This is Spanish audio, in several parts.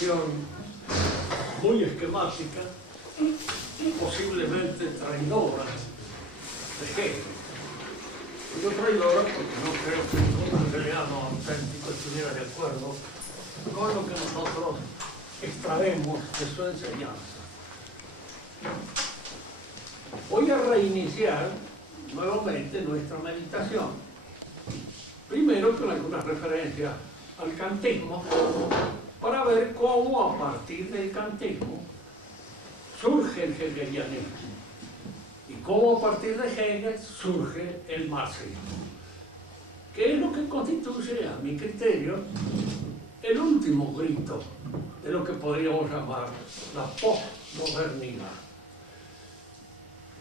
visión muy esquemática, posiblemente traidora de Hegel. Yo traidora porque no creo que ningún hegeliano auténtico estuviera de acuerdo con lo que nosotros extraemos de su enseñanza. Voy a reiniciar nuevamente nuestra meditación, primero con algunas referencias al kantismo, para ver cómo a partir del kantismo surge el hegelianismo y cómo a partir de Hegel surge el marxismo, que es lo que constituye, a mi criterio, el último grito de lo que podríamos llamar la posmodernidad.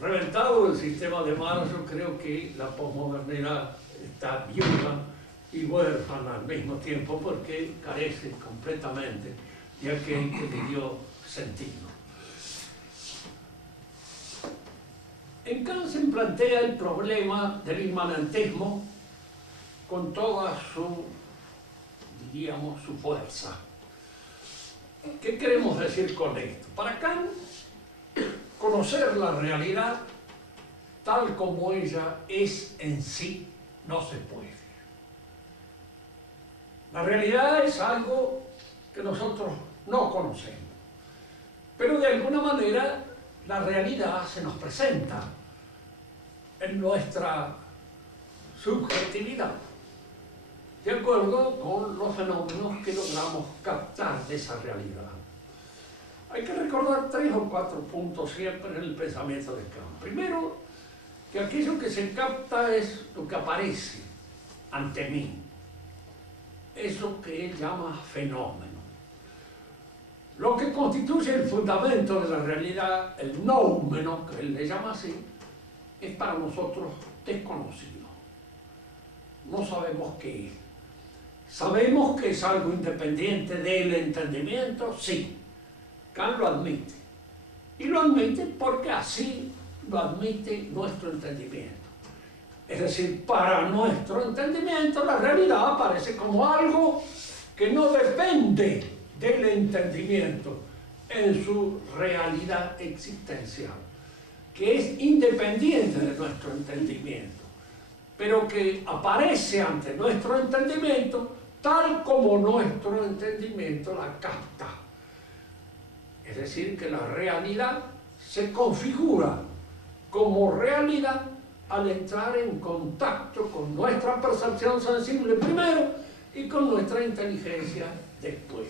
Reventado el sistema de Marx, yo creo que la posmodernidad está viuda y huérfana al mismo tiempo porque carece completamente de aquel que le dio sentido. En Kant se plantea el problema del inmanentismo con toda su, diríamos, su fuerza. ¿Qué queremos decir con esto? Para Kant, conocer la realidad tal como ella es en sí no se puede. La realidad es algo que nosotros no conocemos, pero de alguna manera la realidad se nos presenta en nuestra subjetividad, de acuerdo con los fenómenos que logramos captar de esa realidad. Hay que recordar 3 o 4 puntos siempre en el pensamiento de Kant. Primero, que aquello que se capta es lo que aparece ante mí, eso que él llama fenómeno. Lo que constituye el fundamento de la realidad, el noumeno, que él le llama así, es para nosotros desconocido. No sabemos qué es. ¿Sabemos que es algo independiente del entendimiento? Sí. Kant lo admite. Y lo admite porque así lo admite nuestro entendimiento. Es decir, para nuestro entendimiento la realidad aparece como algo que no depende del entendimiento en su realidad existencial, que es independiente de nuestro entendimiento, pero que aparece ante nuestro entendimiento tal como nuestro entendimiento la capta. Es decir, que la realidad se configura como realidad al entrar en contacto con nuestra percepción sensible primero y con nuestra inteligencia después.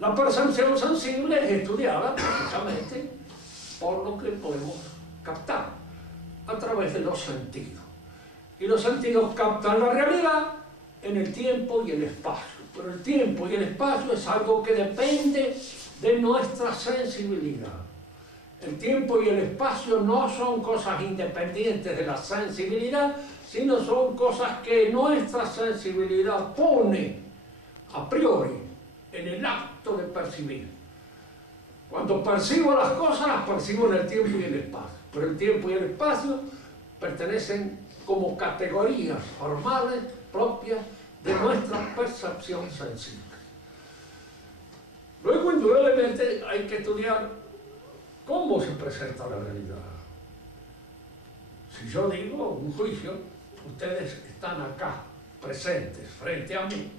La percepción sensible es estudiada precisamente por lo que podemos captar a través de los sentidos. Y los sentidos captan la realidad en el tiempo y el espacio. Pero el tiempo y el espacio es algo que depende de nuestra sensibilidad. El tiempo y el espacio no son cosas independientes de la sensibilidad, sino son cosas que nuestra sensibilidad pone a priori en el acto de percibir. Cuando percibo las cosas, las percibo en el tiempo y el espacio. Pero el tiempo y el espacio pertenecen como categorías formales propias de nuestra percepción sensible. Luego, indudablemente, hay que estudiar cómo se presenta la realidad. Si yo digo un juicio, ustedes están acá, presentes, frente a mí.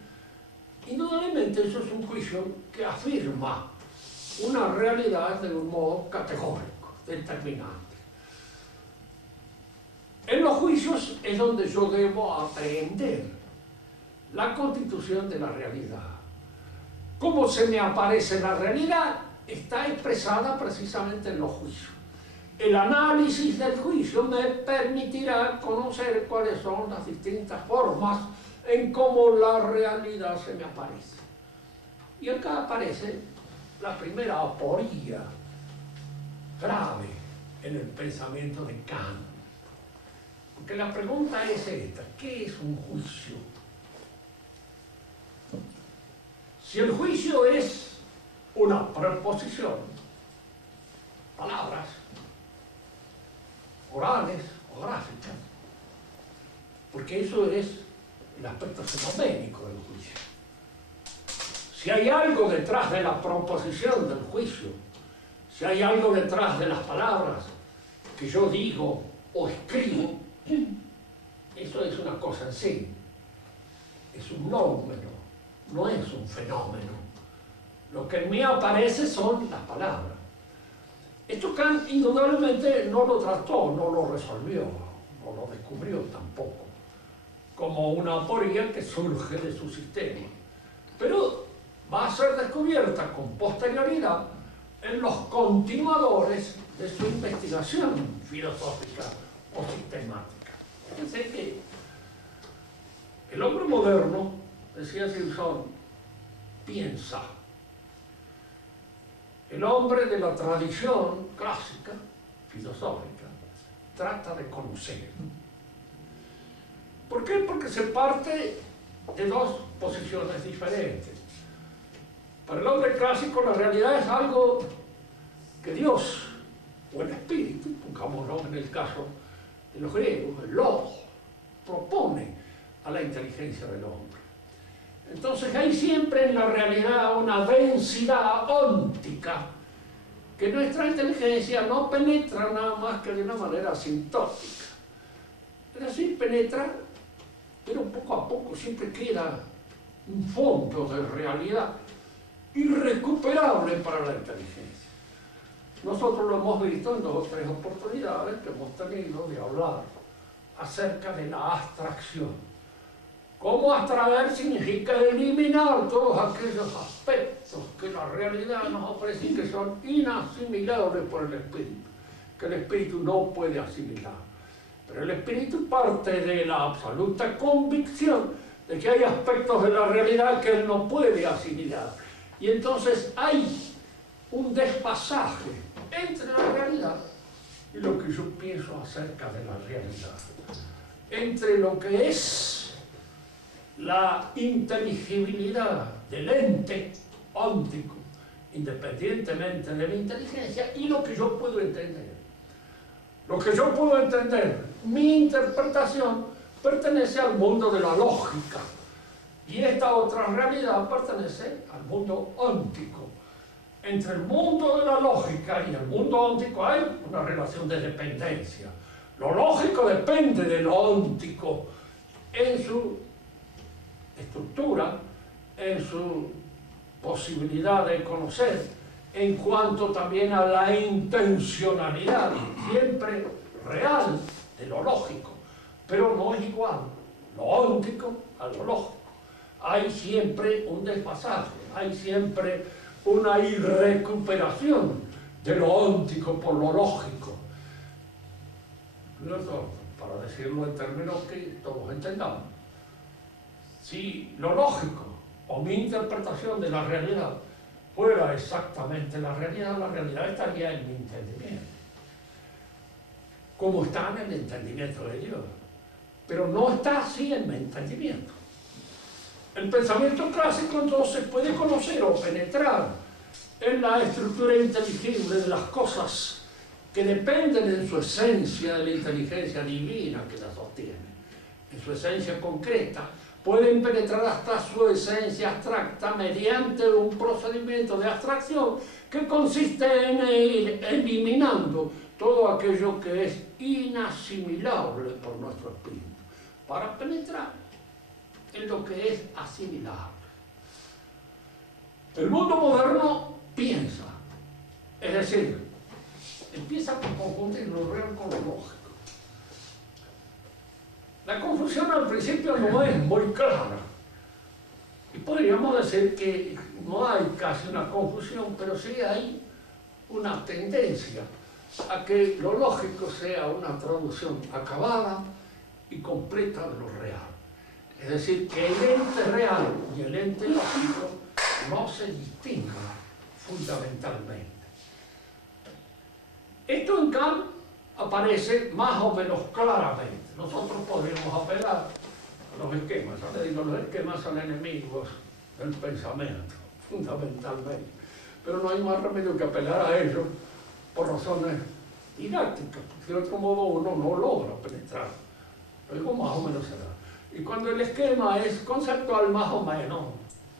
Indudablemente eso es un juicio que afirma una realidad de un modo categórico, determinante. En los juicios es donde yo debo aprender la constitución de la realidad. Cómo se me aparece la realidad está expresada precisamente en los juicios. El análisis del juicio me permitirá conocer cuáles son las distintas formas en cómo la realidad se me aparece. Y acá aparece la primera aporía grave en el pensamiento de Kant. Porque la pregunta es esta: ¿qué es un juicio? Si el juicio es una proposición, palabras orales o gráficas, porque eso es el aspecto fenoménico del juicio. si hay algo detrás de la proposición del juicio, si hay algo detrás de las palabras que yo digo o escribo, eso es una cosa en sí, es un nómeno, no es un fenómeno. Lo que en mí aparece son las palabras. Esto Kant indudablemente no lo trató, no lo resolvió, no lo descubrió tampoco, como una aporía que surge de su sistema. Pero va a ser descubierta con posterioridad en los continuadores de su investigación filosófica o sistemática. Fíjense que el hombre moderno, decía Simpson, piensa. El hombre de la tradición clásica, filosófica, trata de conocer. ¿Por qué? Porque se parte de dos posiciones diferentes. Para el hombre clásico la realidad es algo que Dios, o el espíritu, pongámoslo en el caso de los griegos, el logos, propone a la inteligencia del hombre. Entonces hay siempre en la realidad una densidad óntica que nuestra inteligencia no penetra nada más que de una manera asintótica. Es decir, penetra, pero poco a poco siempre queda un fondo de realidad irrecuperable para la inteligencia. Nosotros lo hemos visto en 2 o 3 oportunidades que hemos tenido de hablar acerca de la abstracción. Cómo abstraer significa eliminar todos aquellos aspectos que la realidad nos ofrece y que son inasimilables por el espíritu, que el espíritu no puede asimilar. Pero el espíritu parte de la absoluta convicción de que hay aspectos de la realidad que él no puede asimilar. Y entonces hay un desfasaje entre la realidad y lo que yo pienso acerca de la realidad. Entre lo que es la inteligibilidad del ente óntico, independientemente de la inteligencia, y lo que yo puedo entender. Lo que yo puedo entender, mi interpretación, pertenece al mundo de la lógica, y esta otra realidad pertenece al mundo óntico. Entre el mundo de la lógica y el mundo óntico hay una relación de dependencia. Lo lógico depende de lo óntico en su estructura, en su posibilidad de conocer, en cuanto también a la intencionalidad, siempre real, de lo lógico, pero no es igual lo óntico a lo lógico. Hay siempre un desfasaje, hay siempre una irrecuperación de lo óntico por lo lógico. Para decirlo en términos que todos entendamos. Si lo lógico o mi interpretación de la realidad fuera exactamente la realidad estaría en mi entendimiento, como está en el entendimiento de Dios, pero no está así en mi entendimiento. El pensamiento clásico entonces puede conocer o penetrar en la estructura inteligible de las cosas que dependen en su esencia de la inteligencia divina que las sostiene, en su esencia concreta. Pueden penetrar hasta su esencia abstracta mediante un procedimiento de abstracción que consiste en ir eliminando todo aquello que es inasimilable por nuestro espíritu, para penetrar en lo que es asimilable. El mundo moderno piensa, es decir, empieza por confundir lo real con lo lógico. La confusión al principio no es muy clara. Y podríamos decir que no hay casi una confusión, pero sí hay una tendencia a que lo lógico sea una traducción acabada y completa de lo real. Es decir, que el ente real y el ente lógico no se distingan fundamentalmente. Esto en Kant aparece más o menos claramente. Nosotros podríamos apelar a los esquemas. Yo le digo, los esquemas son enemigos del pensamiento, fundamentalmente. Pero no hay más remedio que apelar a ellos por razones didácticas, porque de otro modo uno no logra penetrar. Algo más o menos será. Y cuando el esquema es conceptual más o menos,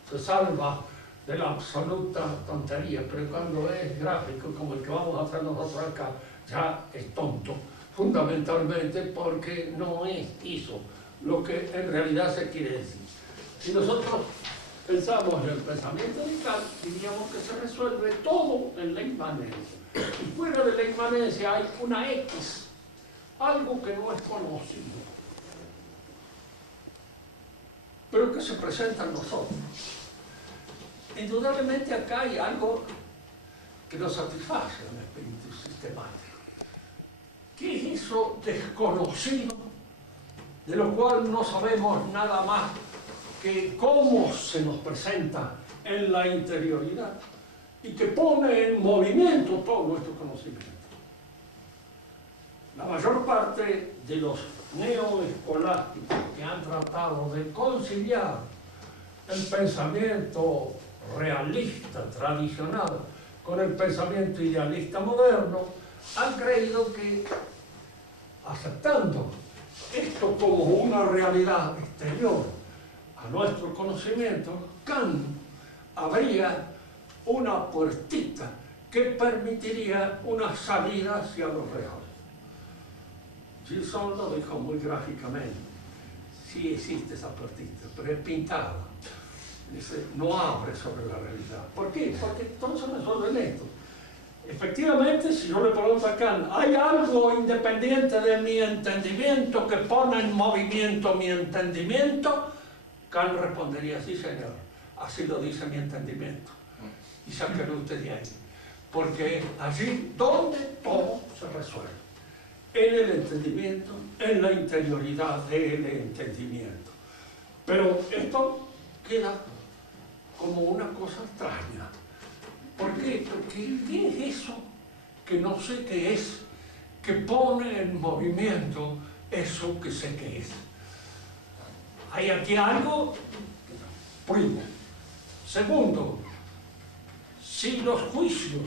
se salva de la absoluta tontería, pero cuando es gráfico, como el que vamos a hacer nosotros acá, ya es tonto, fundamentalmente porque no es eso lo que en realidad se quiere decir. Si nosotros pensamos en el pensamiento de Kant, diríamos que se resuelve todo en la inmanencia. Y fuera de la inmanencia hay una X, algo que no es conocido, pero que se presenta en nosotros. Indudablemente acá hay algo que nos satisface el espíritu sistemático. ¿Qué es eso desconocido, de lo cual no sabemos nada más que cómo se nos presenta en la interioridad y que pone en movimiento todo nuestro conocimiento? La mayor parte de los neoescolásticos que han tratado de conciliar el pensamiento realista tradicional con el pensamiento idealista moderno han creído que, aceptando esto como una realidad exterior a nuestro conocimiento, Kant abría una puertita que permitiría una salida hacia lo real. Gilson lo dijo muy gráficamente: sí existe esa puertita, pero es pintada. Dice, no abre sobre la realidad. ¿Por qué? Porque todo se resuelve en esto. Efectivamente, si yo le pregunto a Kant, ¿hay algo independiente de mi entendimiento que pone en movimiento mi entendimiento? Kant respondería, sí señor, así lo dice mi entendimiento. Y sáquenlo usted de ahí. Porque es allí donde todo se resuelve. En el entendimiento, en la interioridad del entendimiento. Pero esto queda como una cosa extraña. ¿Por qué? Porque ¿qué es eso que no sé qué es, que pone en movimiento eso que sé que es? Hay aquí algo, primo. Segundo, si los juicios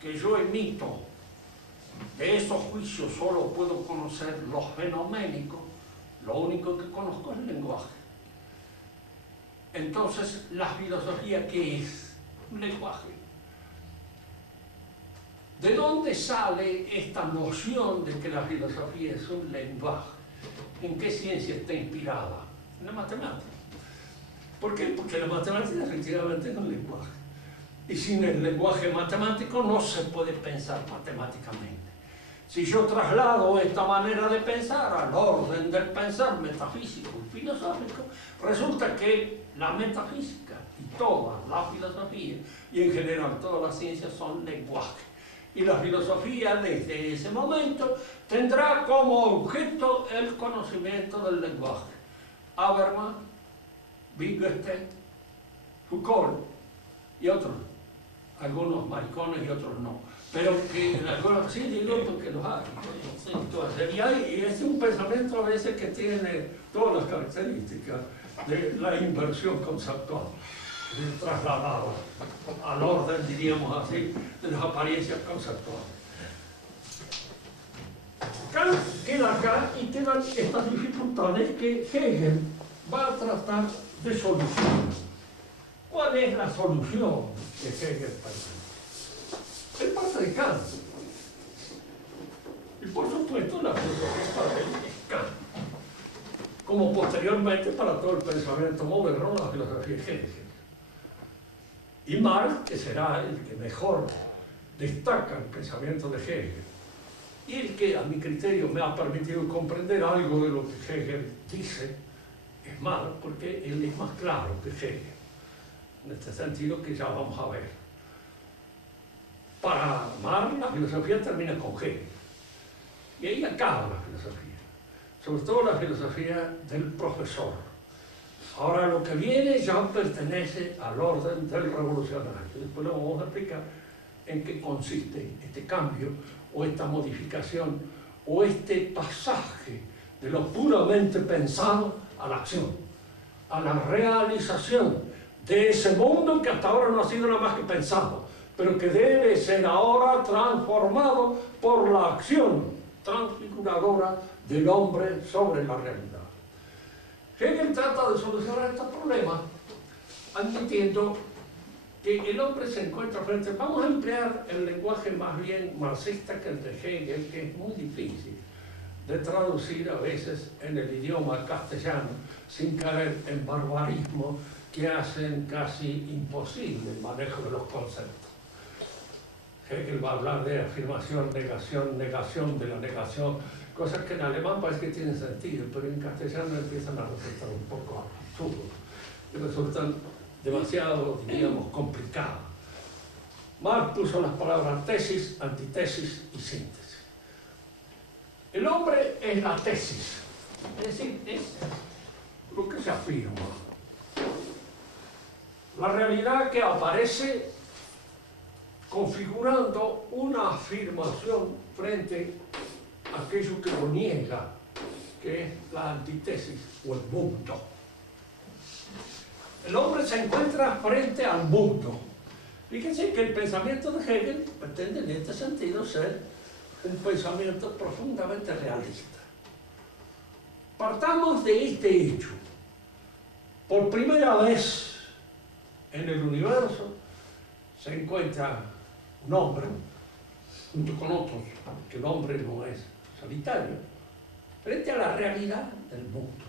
que yo emito, de esos juicios solo puedo conocer los fenoménicos, lo único que conozco es el lenguaje. Entonces, ¿la filosofía qué es? Un lenguaje. ¿De dónde sale esta noción de que la filosofía es un lenguaje? ¿En qué ciencia está inspirada? En la matemática. ¿Por qué? Porque la matemática efectivamente es un lenguaje. Y sin el lenguaje matemático no se puede pensar matemáticamente. Si yo traslado esta manera de pensar al orden del pensar metafísico y filosófico, resulta que la metafísica y toda la filosofía, y en general todas las ciencias, son lenguaje. Y la filosofía desde ese momento tendrá como objeto el conocimiento del lenguaje. Habermas, Wittgenstein, Foucault y otros. Algunos maricones y otros no. Pero que algunos sí, digo porque los hay. Y es un pensamiento a veces que tiene todas las características de la inversión conceptual, de trasladado al orden, diríamos así, de las apariencias conceptuales. Kant queda acá y quedan estas dificultades que Hegel va a tratar de solucionar. ¿Cuál es la solución que Hegel presenta? Es parte de Kant. Y por supuesto la filosofía para él es Kant. Como posteriormente para todo el pensamiento moderno la filosofía es Hegel. Y Marx, que será el que mejor destaca el pensamiento de Hegel, y el que a mi criterio me ha permitido comprender algo de lo que Hegel dice, es Marx, porque él es más claro que Hegel, en este sentido que ya vamos a ver. Para Marx la filosofía termina con Hegel, y ahí acaba la filosofía, sobre todo la filosofía del profesor. Ahora lo que viene ya pertenece al orden del revolucionario. Después lo vamos a explicar en qué consiste este cambio, o esta modificación, o este pasaje de lo puramente pensado a la acción, a la realización de ese mundo que hasta ahora no ha sido nada más que pensado, pero que debe ser ahora transformado por la acción transfiguradora del hombre sobre la realidad. Hegel trata de solucionar estos problemas admitiendo que el hombre se encuentra frente, vamos a emplear el lenguaje más bien marxista que el de Hegel, que es muy difícil de traducir a veces en el idioma castellano, sin caer en barbarismos que hacen casi imposible el manejo de los conceptos. Hegel va a hablar de afirmación, negación, negación de la negación, cosas que en alemán parece que tienen sentido, pero en castellano empiezan a resultar un poco absurdos, y resultan demasiado, diríamos, complicadas. Marx puso las palabras tesis, antitesis y síntesis. El hombre es la tesis, es decir, es lo que se afirma. La realidad que aparece configurando una afirmación frente a aquello que lo niega, que es la antítesis o el mundo. El hombre se encuentra frente al mundo. Fíjense que el pensamiento de Hegel pretende en este sentido ser un pensamiento profundamente realista. Partamos de este hecho. Por primera vez en el universo se encuentra un hombre, junto con otros, que el hombre no es solitario, frente a la realidad del mundo.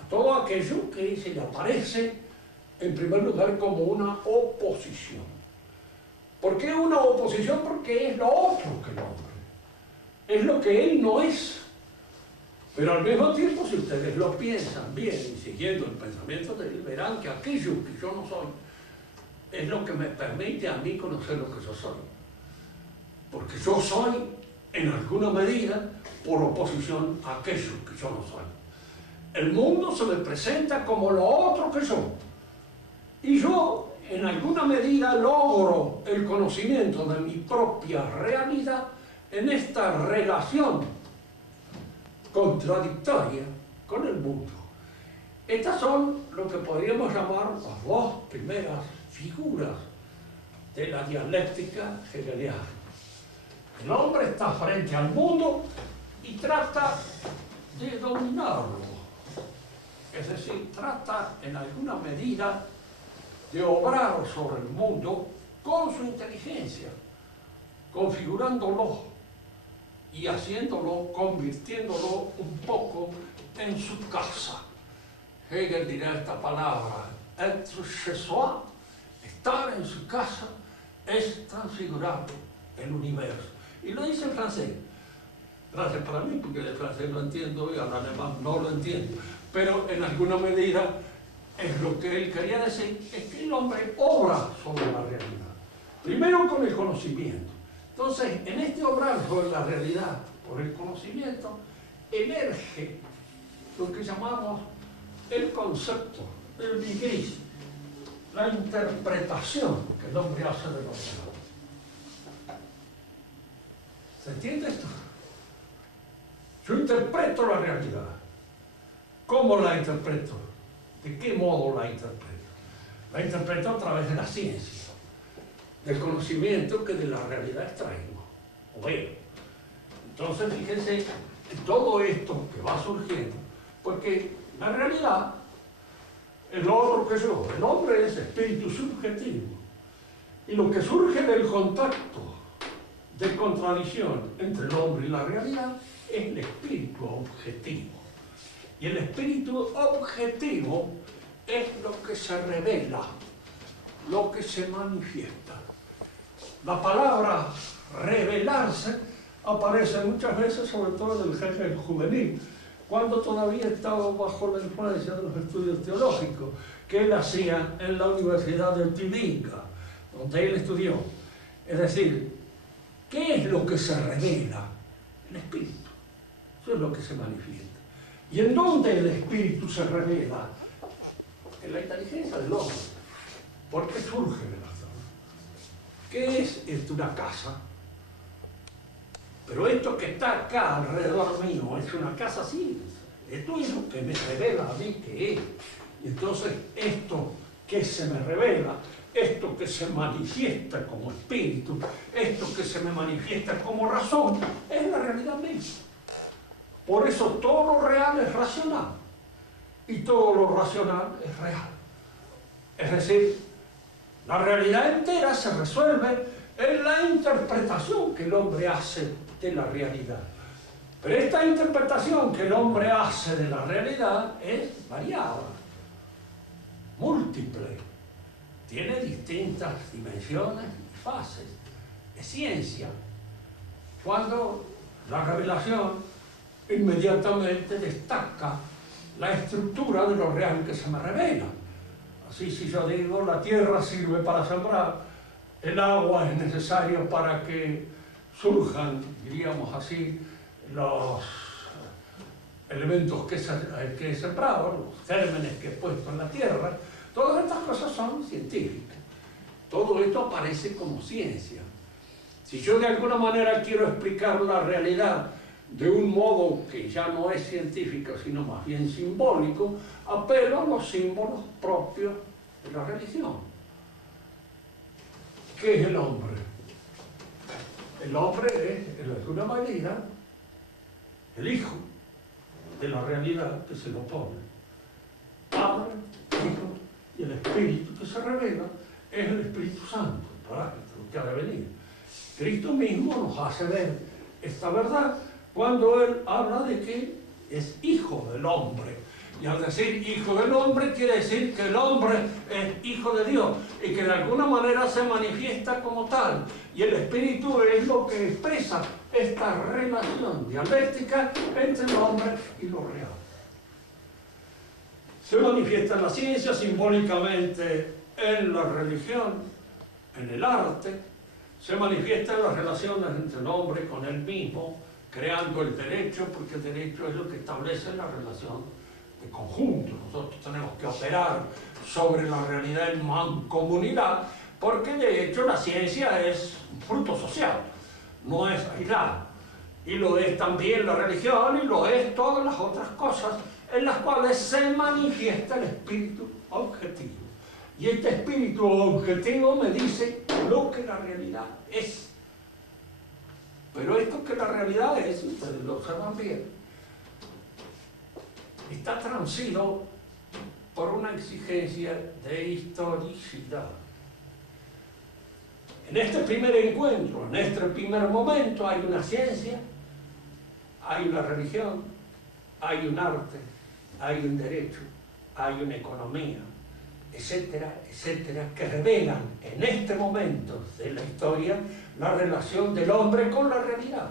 A todo aquello que se le aparece, en primer lugar, como una oposición. ¿Por qué una oposición? Porque es lo otro que el hombre. Es lo que él no es. Pero al mismo tiempo, si ustedes lo piensan bien y siguiendo el pensamiento de él, verán que aquello que yo no soy es lo que me permite a mí conocer lo que yo soy. Porque yo soy, en alguna medida, por oposición a aquello que yo no soy. El mundo se me presenta como lo otro que yo. Y yo, en alguna medida, logro el conocimiento de mi propia realidad en esta relación contradictoria con el mundo. Estas son lo que podríamos llamar las dos primeras figuras de la dialéctica hegeliana. El hombre está frente al mundo y trata de dominarlo. Es decir, trata en alguna medida de obrar sobre el mundo con su inteligencia, configurándolo y haciéndolo, convirtiéndolo un poco en su casa. Hegel dirá esta palabra, être chez soi, estar en su casa, es transfigurar el universo. Y lo dice en francés. Gracias para mí, porque el francés lo entiendo y al alemán no lo entiendo. Pero en alguna medida es lo que él quería decir, es que el hombre obra sobre la realidad. Primero con el conocimiento. Entonces, en este obrar sobre la realidad por el conocimiento, emerge lo que llamamos el concepto, el vigris, la interpretación que el hombre hace de los demás. ¿Se entiende esto? Yo interpreto la realidad. ¿Cómo la interpreto? ¿De qué modo la interpreto? La interpreto a través de la ciencia, del conocimiento que de la realidad extraigo, o veo. Entonces, fíjense en todo esto que va surgiendo, porque la realidad es lo otro que yo. El hombre es espíritu subjetivo. Y lo que surge del contacto de contradicción entre el hombre y la realidad es el espíritu objetivo. Y el espíritu objetivo es lo que se revela, lo que se manifiesta. La palabra revelarse aparece muchas veces, sobre todo en el Hegel juvenil, cuando todavía estaba bajo la influencia de los estudios teológicos que él hacía en la Universidad de Tübingen, donde él estudió. Es decir, ¿qué es lo que se revela? El espíritu. Eso es lo que se manifiesta. ¿Y en dónde el espíritu se revela? En la inteligencia del hombre. ¿Por qué surge de la zona? ¿Qué es esto? Una casa. Pero esto que está acá alrededor mío es una casa así. Esto es lo que me revela a mí que es. Y entonces esto que se me revela, esto que se manifiesta como espíritu, esto que se me manifiesta como razón, es la realidad misma. Por eso todo lo real es racional y todo lo racional es real. Es decir, La realidad entera se resuelve en la interpretación que el hombre hace de la realidad. Pero esta interpretación que el hombre hace de la realidad es variada, múltiple, tiene distintas dimensiones y fases. Es ciencia. Cuando la revelación inmediatamente destaca la estructura de lo real que se me revela. Así, si yo digo, la tierra sirve para sembrar, el agua es necesario para que surjan, diríamos así, los elementos que he sembrado, los gérmenes que he puesto en la tierra, todas estas cosas son científicas. Todo esto aparece como ciencia. Si yo de alguna manera quiero explicar la realidad de un modo que ya no es científico, sino más bien simbólico, apelo a los símbolos propios de la religión. ¿Qué es el hombre? El hombre es, de alguna manera, el hijo de la realidad que se lo pone. Padre, Hijo y el Espíritu que se revela es el Espíritu Santo, ¿verdad? Lo que ha de venir. Cristo mismo nos hace ver esta verdad cuando Él habla de que es hijo del hombre. Y al decir hijo del hombre quiere decir que el hombre es hijo de Dios y que de alguna manera se manifiesta como tal. Y el Espíritu es lo que expresa esta relación dialéctica entre el hombre y lo real. Se manifiesta en la ciencia, simbólicamente en la religión, en el arte, se manifiesta en las relaciones entre el hombre con él mismo, creando el derecho, porque el derecho es lo que establece la relación de conjunto. Nosotros tenemos que operar sobre la realidad en mancomunidad, porque de hecho la ciencia es un fruto social, no es aislada. Y lo es también la religión y lo es todas las otras cosas en las cuales se manifiesta el espíritu objetivo. Y este espíritu objetivo me dice lo que la realidad es. Pero esto que la realidad es, ustedes lo observan bien, está transido por una exigencia de historicidad. En este primer encuentro, en este primer momento, hay una ciencia, hay una religión, hay un arte, hay un derecho, hay una economía, etcétera, etcétera, que revelan en este momento de la historia la relación del hombre con la realidad.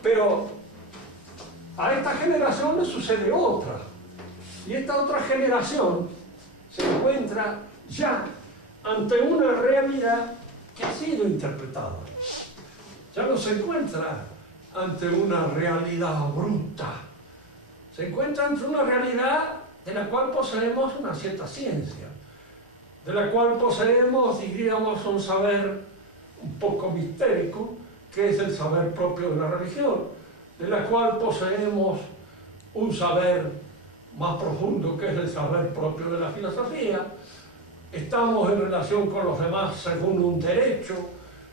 Pero a esta generación le sucede otra, y esta otra generación se encuentra ya ante una realidad que ha sido interpretada. Ya no se encuentra ante una realidad bruta, se encuentra ante una realidad de la cual poseemos una cierta ciencia, de la cual poseemos, diríamos, un saber un poco mistérico, que es el saber propio de la religión, de la cual poseemos un saber más profundo, que es el saber propio de la filosofía. Estamos en relación con los demás según un derecho,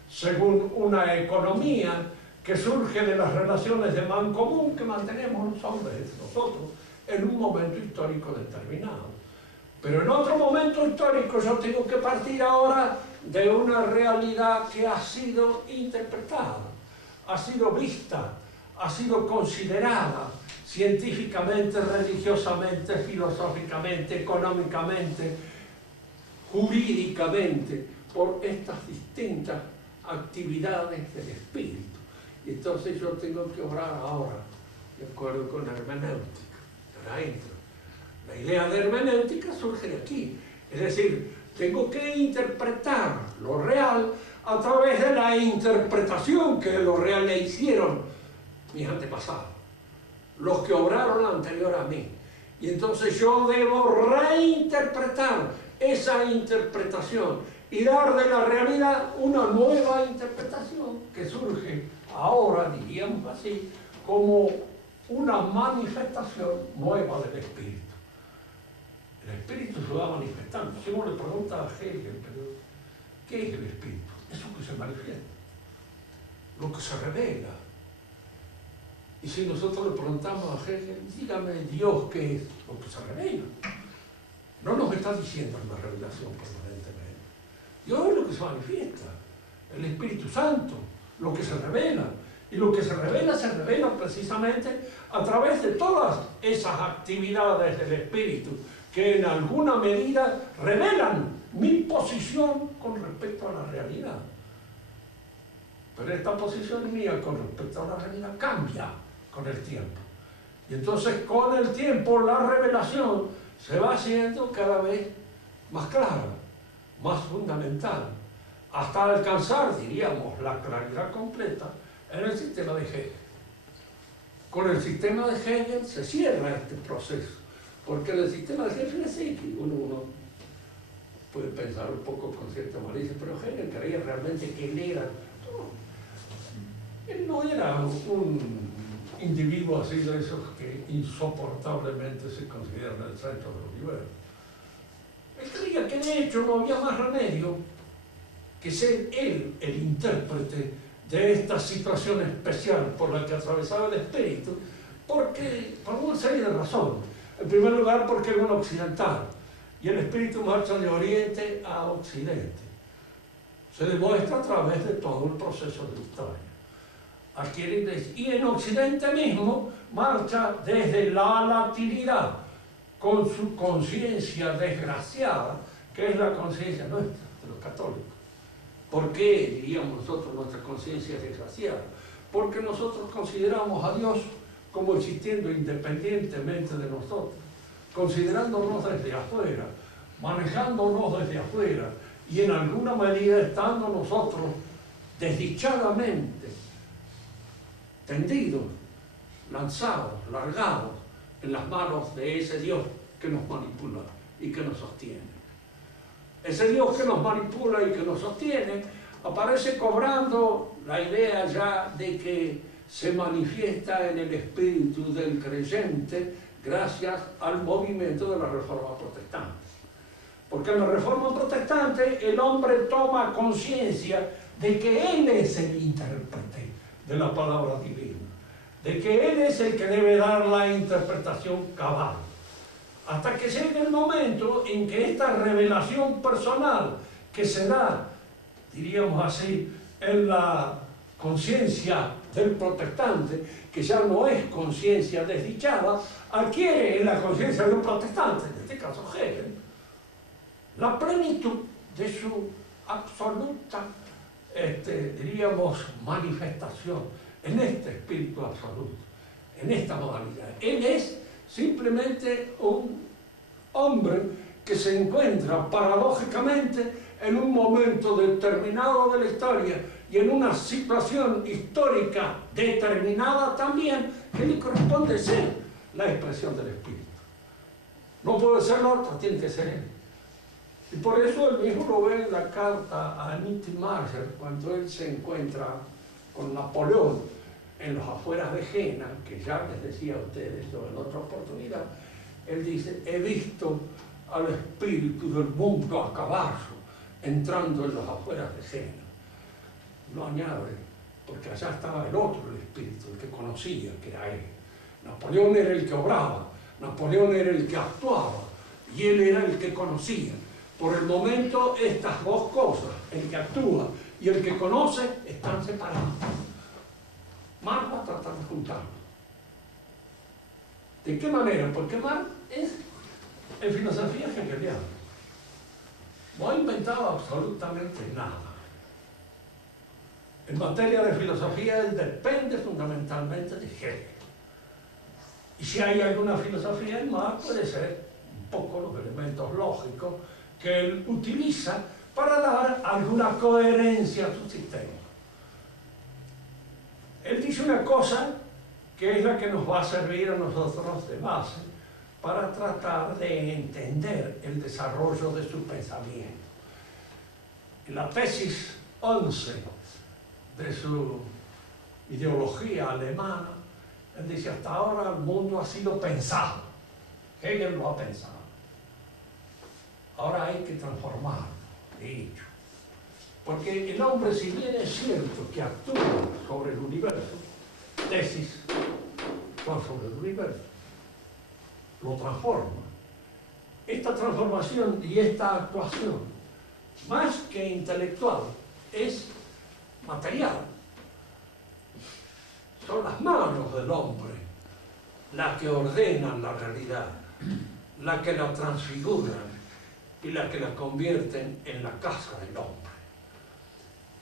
según una economía que surge de las relaciones de mancomún que mantenemos los hombres entre nosotros en un momento histórico determinado. Pero en otro momento histórico yo tengo que partir ahora de una realidad que ha sido interpretada, ha sido vista, ha sido considerada científicamente, religiosamente, filosóficamente, económicamente, jurídicamente, por estas distintas actividades del espíritu. Y entonces yo tengo que obrar ahora de acuerdo con la hermenéutica. Ahora entro. La idea de hermenéutica surge de aquí. Es decir, tengo que interpretar lo real a través de la interpretación que de lo real le hicieron mis antepasados, los que obraron anterior a mí. Y entonces yo debo reinterpretar esa interpretación y dar de la realidad una nueva interpretación que surge ahora, diríamos así, como una manifestación nueva del espíritu. El espíritu se va manifestando. Si uno le pregunta a Hegel, ¿qué es el espíritu? Eso que se manifiesta, lo que se revela. Y si nosotros le preguntamos a Hegel, dígame Dios qué es, lo que se revela. No nos está diciendo una revelación permanentemente. Dios es lo que se manifiesta, el Espíritu Santo, lo que se revela. Y lo que se revela precisamente a través de todas esas actividades del Espíritu, que en alguna medida revelan mi posición con respecto a la realidad. Pero esta posición mía con respecto a la realidad cambia con el tiempo. Y entonces con el tiempo la revelación se va haciendo cada vez más clara, más fundamental, hasta alcanzar, diríamos, la claridad completa en el sistema de Hegel. Con el sistema de Hegel se cierra este proceso, porque en el sistema de Hegel es así, que uno puede pensar un poco con cierta malicia, pero Hegel creía realmente que él no era un individuo así de esos que insoportablemente se consideran el centro del universo. Él creía que de hecho no había más remedio que ser él el intérprete de esta situación especial por la que atravesaba el espíritu, porque, por una serie de razones. En primer lugar, porque era un occidental, y el espíritu marcha de oriente a occidente. Se demuestra a través de todo el proceso de historia. Y en occidente mismo marcha desde la latinidad, con su conciencia desgraciada, que es la conciencia nuestra, de los católicos. ¿Por qué, diríamos nosotros, nuestra conciencia es desgraciada? Porque nosotros consideramos a Dios como existiendo independientemente de nosotros, considerándonos desde afuera, manejándonos desde afuera, y en alguna medida estando nosotros desdichadamente tendidos, lanzados, largados en las manos de ese Dios que nos manipula y que nos sostiene. Ese Dios que nos manipula y que nos sostiene aparece cobrando la idea ya de que se manifiesta en el espíritu del creyente gracias al movimiento de la Reforma Protestante. Porque en la Reforma Protestante el hombre toma conciencia de que él es el intérprete de la palabra divina, de que él es el que debe dar la interpretación cabal. Hasta que llegue el momento en que esta revelación personal que se da, diríamos así, en la conciencia del protestante, que ya no es conciencia desdichada, adquiere en la conciencia del protestante, en este caso Hegel, la plenitud de su absoluta, diríamos, manifestación en este espíritu absoluto, en esta modalidad. Él es simplemente un hombre que se encuentra paradójicamente en un momento determinado de la historia y en una situación histórica determinada también, que le corresponde ser la expresión del espíritu. No puede ser la otra, tiene que ser él. Y por eso él mismo lo ve en la carta a Anita Marshall, cuando él se encuentra con Napoleón en las afueras de Jena, que ya les decía a ustedes esto en otra oportunidad. Él dice: he visto al espíritu del mundo a caballo entrando en las afueras de Jena. No añade, porque allá estaba el otro, el espíritu, el que conocía, que era él. Napoleón era el que obraba, Napoleón era el que actuaba, y él era el que conocía. Por el momento, estas dos cosas, el que actúa y el que conoce, están separados. Marx va a tratar de juntarlos. ¿De qué manera? Porque Marx es en filosofía hegeliana. No ha inventado absolutamente nada. En materia de filosofía, él depende fundamentalmente de Hegel. Y si hay alguna filosofía en Marx, puede ser un poco los elementos lógicos que él utiliza para dar alguna coherencia a su sistema. Él dice una cosa que es la que nos va a servir a nosotros de base para tratar de entender el desarrollo de su pensamiento. En la tesis 11 de su ideología alemana, él dice: hasta ahora el mundo ha sido pensado. Hegel lo ha pensado. Ahora hay que transformarlo, de hecho. Porque el hombre, si bien es cierto que actúa sobre el universo, tesis son sobre el universo, lo transforma. Esta transformación y esta actuación más que intelectual, es material. Son las manos del hombre las que ordenan la realidad, las que la transfiguran y las que la convierten en la casa del hombre.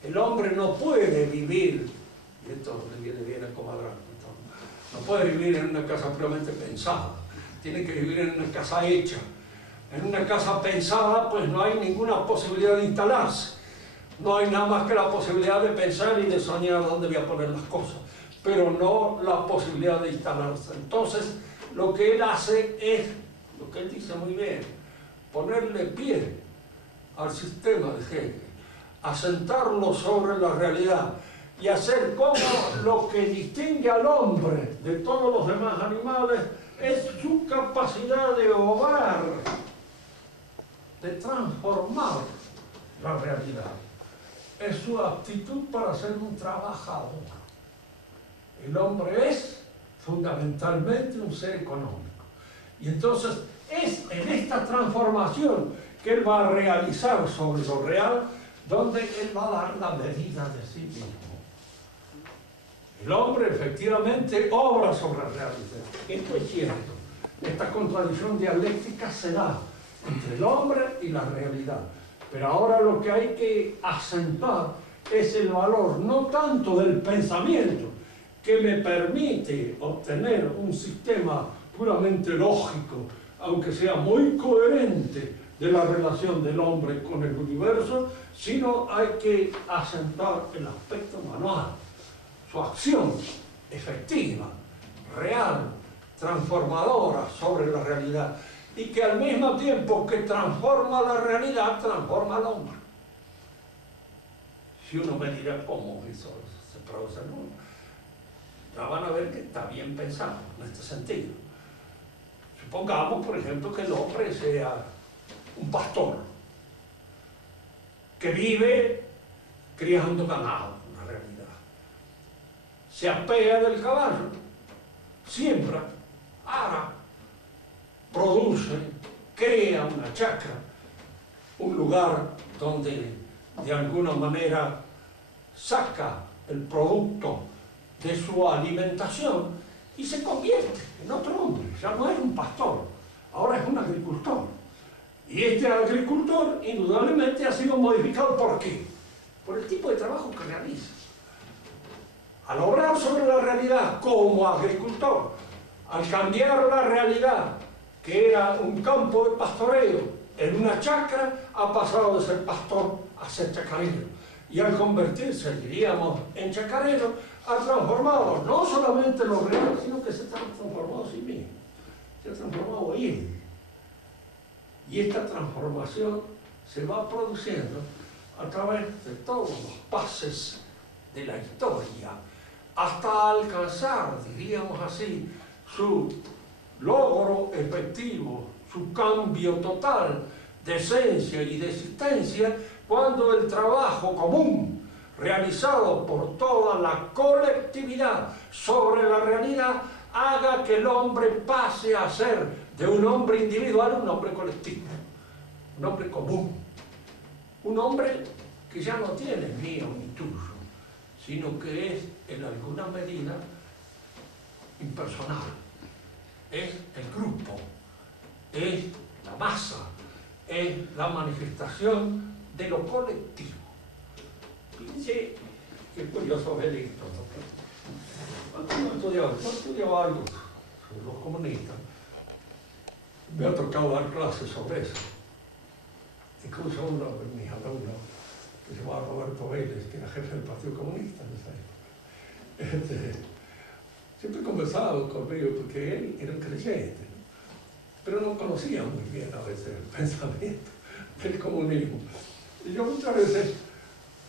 El hombre no puede vivir, y esto le viene bien a Comadrán, no puede vivir en una casa puramente pensada, tiene que vivir en una casa hecha. En una casa pensada, pues no hay ninguna posibilidad de instalarse. No hay nada más que la posibilidad de pensar y de soñar dónde voy a poner las cosas, pero no la posibilidad de instalarse. Entonces, lo que él hace es, lo que él dice muy bien, ponerle pie al sistema de Hegel, asentarlo sobre la realidad y hacer como lo que distingue al hombre de todos los demás animales es su capacidad de obrar, de transformar la realidad. Es su aptitud para ser un trabajador. El hombre es fundamentalmente un ser económico. Y entonces es en esta transformación que él va a realizar sobre lo real, donde él va a dar la medida de sí mismo. El hombre efectivamente obra sobre la realidad. Esto es cierto. Esta contradicción dialéctica se da entre el hombre y la realidad. Pero ahora lo que hay que acentuar es el valor, no tanto del pensamiento, que me permite obtener un sistema puramente lógico, aunque sea muy coherente, de la relación del hombre con el universo, sino hay que acentuar el aspecto manual, su acción efectiva, real, transformadora sobre la realidad, y que al mismo tiempo que transforma la realidad, transforma al hombre. Si uno me dirá cómo eso se produce, ¿no? Ya van a ver que está bien pensado en este sentido. Supongamos, por ejemplo, que el hombre sea un pastor que vive criando ganado, una realidad. Se apea del caballo, siembra, ara, produce, crea una chacra, un lugar donde de alguna manera saca el producto de su alimentación y se convierte en otro hombre. Ya no es un pastor, ahora es un agricultor. Y este agricultor indudablemente ha sido modificado. ¿Por qué? Por el tipo de trabajo que realiza. Al obrar sobre la realidad como agricultor, al cambiar la realidad, que era un campo de pastoreo, en una chacra, ha pasado de ser pastor a ser chacarero. Y al convertirse, diríamos, en chacarero, ha transformado no solamente lo real, sino que se ha transformado a sí mismo. Se ha transformado él. Y esta transformación se va produciendo a través de todos los pases de la historia, hasta alcanzar, diríamos así, su logro efectivo, su cambio total de esencia y de existencia, cuando el trabajo común realizado por toda la colectividad sobre la realidad haga que el hombre pase a ser de un hombre individual un hombre colectivo, un hombre común, un hombre que ya no tiene mío ni tuyo, sino que es en alguna medida impersonal. Es el grupo, es la masa, es la manifestación de lo colectivo. Fíjense qué curioso ver esto, ¿no? Cuando estudiaba algo sobre los comunistas, me ha tocado dar clases sobre eso. Incluso uno de mis alumnos, que se llamaba Roberto Vélez, que era jefe del Partido Comunista en esa época, siempre conversaba conmigo porque él era un creyente, ¿no? Pero no conocía muy bien a veces el pensamiento del comunismo. Y yo muchas veces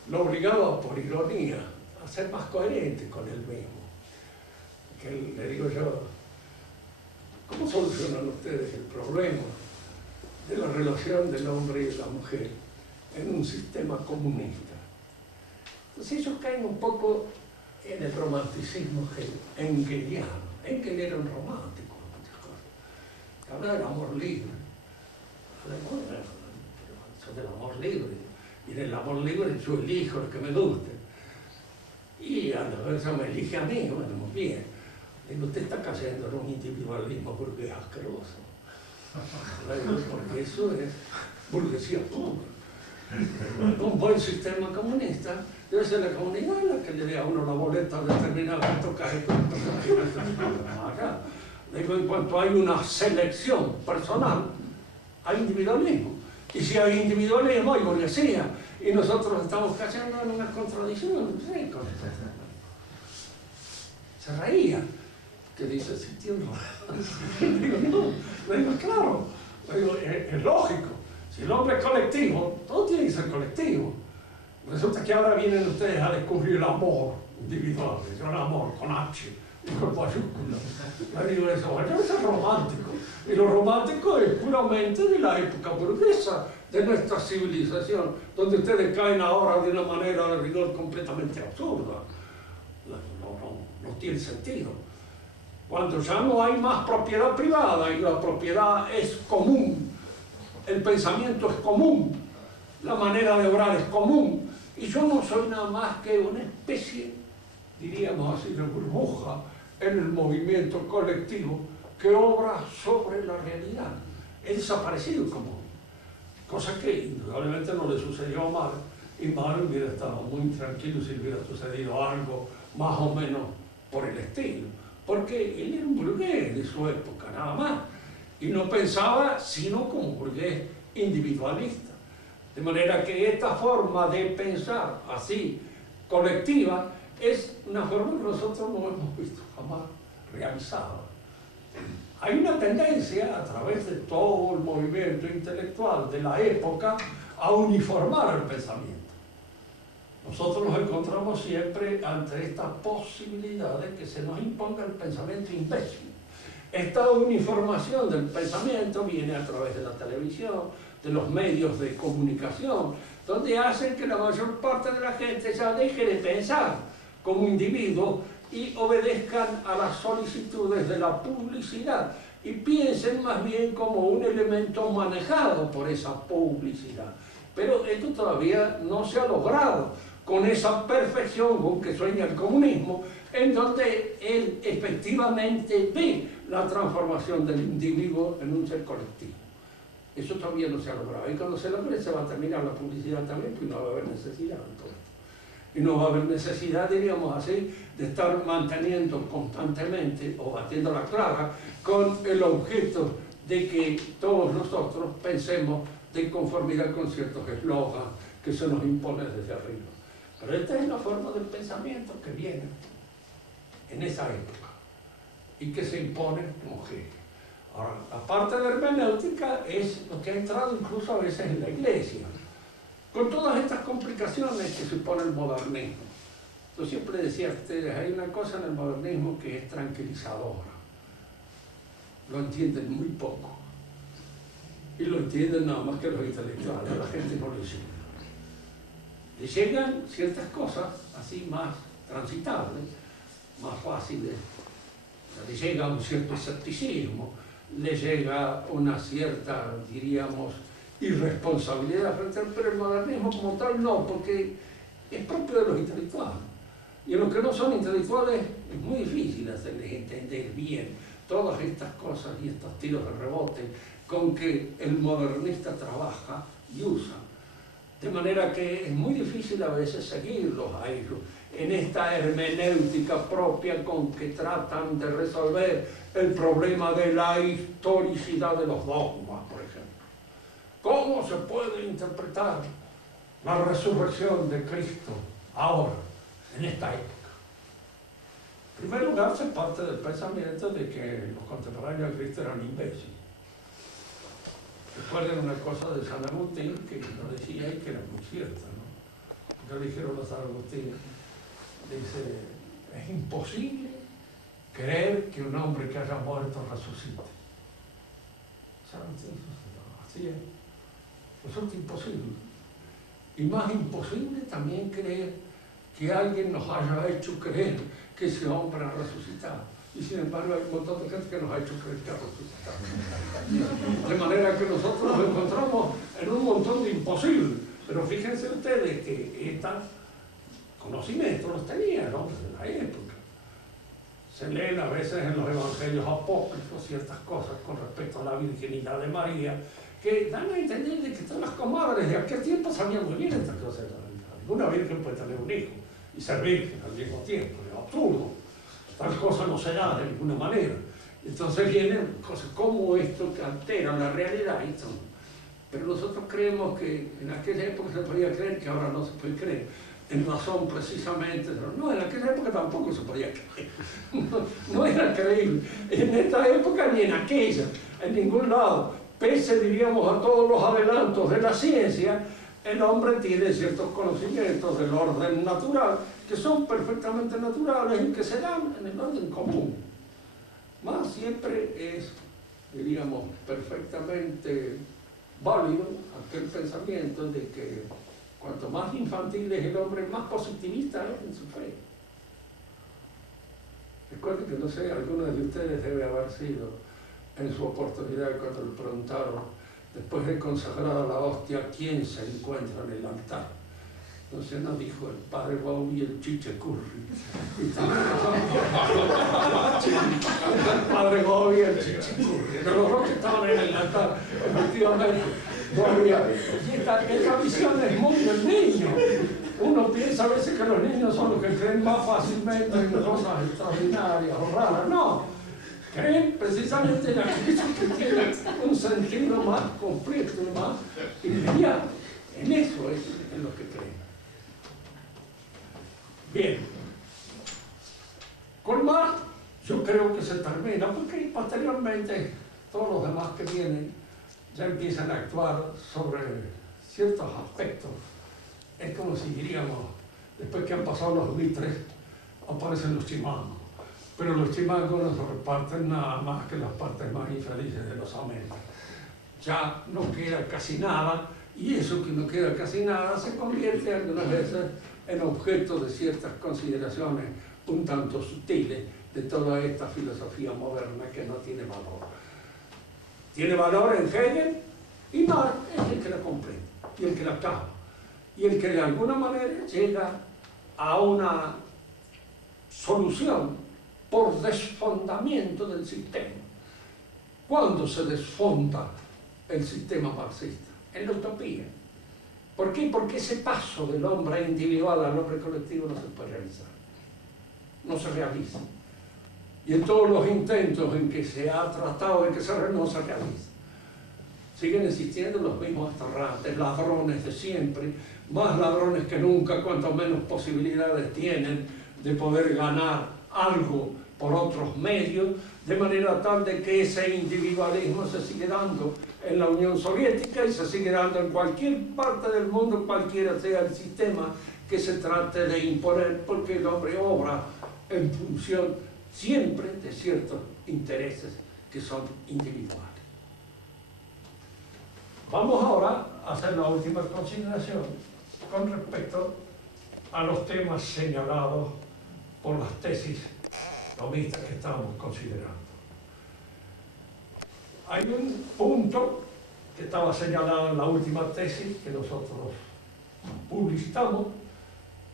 lo obligaba, por ironía, a ser más coherente con él mismo. Que le digo yo, ¿cómo solucionan ustedes el problema de la relación del hombre y de la mujer en un sistema comunista? Entonces ellos caen un poco en el romanticismo engeliano. Engel era un romántico, muchas cosas. Habla del amor libre. Habla del amor libre. Mire, el amor libre, yo elijo el que me guste. Y a la vez me elige a mí, bueno, muy bien. Digo, usted está cayendo en un individualismo porque es asqueroso. Porque eso es burguesía pura. Un buen sistema comunista debe ser la comunidad la que le dé a uno la boleta determinada de tocar esto, acá. Digo, en cuanto hay una selección personal, hay individualismo. Y si hay individualismo, hay burguesía. Y nosotros estamos cayendo en una contradicción. Se reía. Que dice, sí, tiene razón. Digo, no, le digo, claro, le digo, es lógico. Si el hombre es colectivo, todo tiene que ser colectivo. Resulta que ahora vienen ustedes a descubrir el amor individual, el amor con H y con mayúsculas. Le digo, eso es romántico. Y lo romántico es puramente de la época burguesa de nuestra civilización, donde ustedes caen ahora de una manera de rigor completamente absurda. No tiene sentido. Cuando ya no hay más propiedad privada y la propiedad es común, el pensamiento es común, la manera de obrar es común, y yo no soy nada más que una especie, diríamos así, de burbuja en el movimiento colectivo que obra sobre la realidad. He desaparecido como, cosa que indudablemente no le sucedió a Marx, y Marx hubiera estado muy tranquilo si le hubiera sucedido algo más o menos por el estilo, porque él era un burgués de su época, nada más, y no pensaba sino como un burgués individualista. De manera que esta forma de pensar así, colectiva, es una forma que nosotros no hemos visto jamás realizada. Hay una tendencia a través de todo el movimiento intelectual de la época a uniformar el pensamiento. Nosotros nos encontramos siempre ante esta posibilidad de que se nos imponga el pensamiento imbécil. Esta uniformación del pensamiento viene a través de la televisión, de los medios de comunicación, donde hacen que la mayor parte de la gente ya deje de pensar como individuo y obedezcan a las solicitudes de la publicidad y piensen más bien como un elemento manejado por esa publicidad. Pero esto todavía no se ha logrado con esa perfección con que sueña el comunismo, en donde él efectivamente ve la transformación del individuo en un ser colectivo. Eso todavía no se ha logrado. Y cuando se logre se va a terminar la publicidad también, pues no va a haber necesidad de todo esto. Y no va a haber necesidad, diríamos así, de estar manteniendo constantemente o batiendo la clava con el objeto de que todos nosotros pensemos de conformidad con ciertos eslogans que se nos imponen desde arriba. Pero esta es la forma del pensamiento que viene en esa época y que se impone como Hegel. Ahora, la parte de la hermenéutica es lo que ha entrado incluso a veces en la Iglesia, con todas estas complicaciones que supone el modernismo. Yo siempre decía a ustedes, hay una cosa en el modernismo que es tranquilizadora. Lo entienden muy poco. Y lo entienden nada más que los intelectuales, a la gente no le llega. Le llegan ciertas cosas así más transitables, más fáciles. Le llega un cierto escepticismo, le llega una cierta, diríamos, irresponsabilidad frente al, pero el modernismo como tal no, porque es propio de los intelectuales. Y a los que no son intelectuales es muy difícil hacerles entender bien todas estas cosas y estos tiros de rebote con que el modernista trabaja y usa. De manera que es muy difícil a veces seguirlos a ellos en esta hermenéutica propia con que tratan de resolver el problema de la historicidad de los dogmas, por ejemplo. ¿Cómo se puede interpretar la resurrección de Cristo ahora, en esta época? En primer lugar, se parte del pensamiento de que los contemporáneos de Cristo eran imbéciles. Recuerden una cosa de San Agustín que lo decía y que era muy cierta, ¿no? Porque dijeron a San Agustín, dice, es imposible creer que un hombre que haya muerto resucite. San Agustín, así es. Resulta imposible. Y más imposible también creer que alguien nos haya hecho creer que ese hombre ha resucitado. Y sin embargo hay un montón de gente que nos ha hecho creer que ha resucitado. De manera que nosotros nos encontramos en un montón de imposibles. Pero fíjense ustedes que estos conocimientos los tenía el hombre de la época. Se leen a veces en los evangelios apócrifos ciertas cosas con respecto a la virginidad de María, que dan a entender de que todas las comadres de aquel tiempo sabían muy bien estas cosas. Ninguna virgen puede tener un hijo y ser virgen al mismo tiempo, es absurdo. Tal cosa no se da de ninguna manera. Entonces vienen cosas como esto que alteran la realidad. Pero nosotros creemos que en aquella época se podía creer, que ahora no se puede creer. En razón precisamente, no, en aquella época tampoco se podía creer. No era creíble. En esta época ni en aquella, en ningún lado. Pese, diríamos, a todos los adelantos de la ciencia, el hombre tiene ciertos conocimientos del orden natural que son perfectamente naturales y que se dan en el orden común. Más siempre es, diríamos, perfectamente válido aquel pensamiento de que cuanto más infantil es el hombre, más positivista es en su fe. Recuerden que, no sé, alguno de ustedes debe haber sido en su oportunidad cuando le preguntaron, después de consagrada la hostia, ¿quién se encuentra en el altar? Entonces nos dijo el padre Bobby y el Chiche Curry. El padre Bobby y el Chiche Curry. Pero los dos que estaban en el altar, efectivamente, no había. Y esta visión es muy del niño. Uno piensa a veces que los niños son los que creen más fácilmente en cosas extraordinarias o raras. No. Creen precisamente en aquello que tiene un sentido más completo, más inmediato. En eso es en lo que creen. Bien. Con más, yo creo que se termina, porque posteriormente todos los demás que vienen ya empiezan a actuar sobre ciertos aspectos. Es como si diríamos, después que han pasado los buitres, aparecen los chimangos. Pero los chimangos no se reparten nada más que las partes más infelices de los amentos. Ya no queda casi nada, y eso que no queda casi nada se convierte algunas veces en objeto de ciertas consideraciones un tanto sutiles de toda esta filosofía moderna que no tiene valor. Tiene valor en Hegel, y Marx es el que la comprende, y el que la acaba, y el que de alguna manera llega a una solución por desfondamiento del sistema. ¿Cuándo se desfonda el sistema marxista? En la utopía. ¿Por qué? Porque ese paso del hombre individual al hombre colectivo no se puede realizar. No se realiza. Y en todos los intentos en que se ha tratado de que no se realiza. Siguen existiendo los mismos atorrantes, ladrones de siempre, más ladrones que nunca, cuanto menos posibilidades tienen de poder ganar algo por otros medios, de manera tal de que ese individualismo se sigue dando en la Unión Soviética y se sigue dando en cualquier parte del mundo, cualquiera sea el sistema que se trate de imponer, porque el hombre obra en función siempre de ciertos intereses que son individuales. Vamos ahora a hacer la última consideración con respecto a los temas señalados por las tesis tomistas que estamos considerando. Hay un punto que estaba señalado en la última tesis que nosotros publicitamos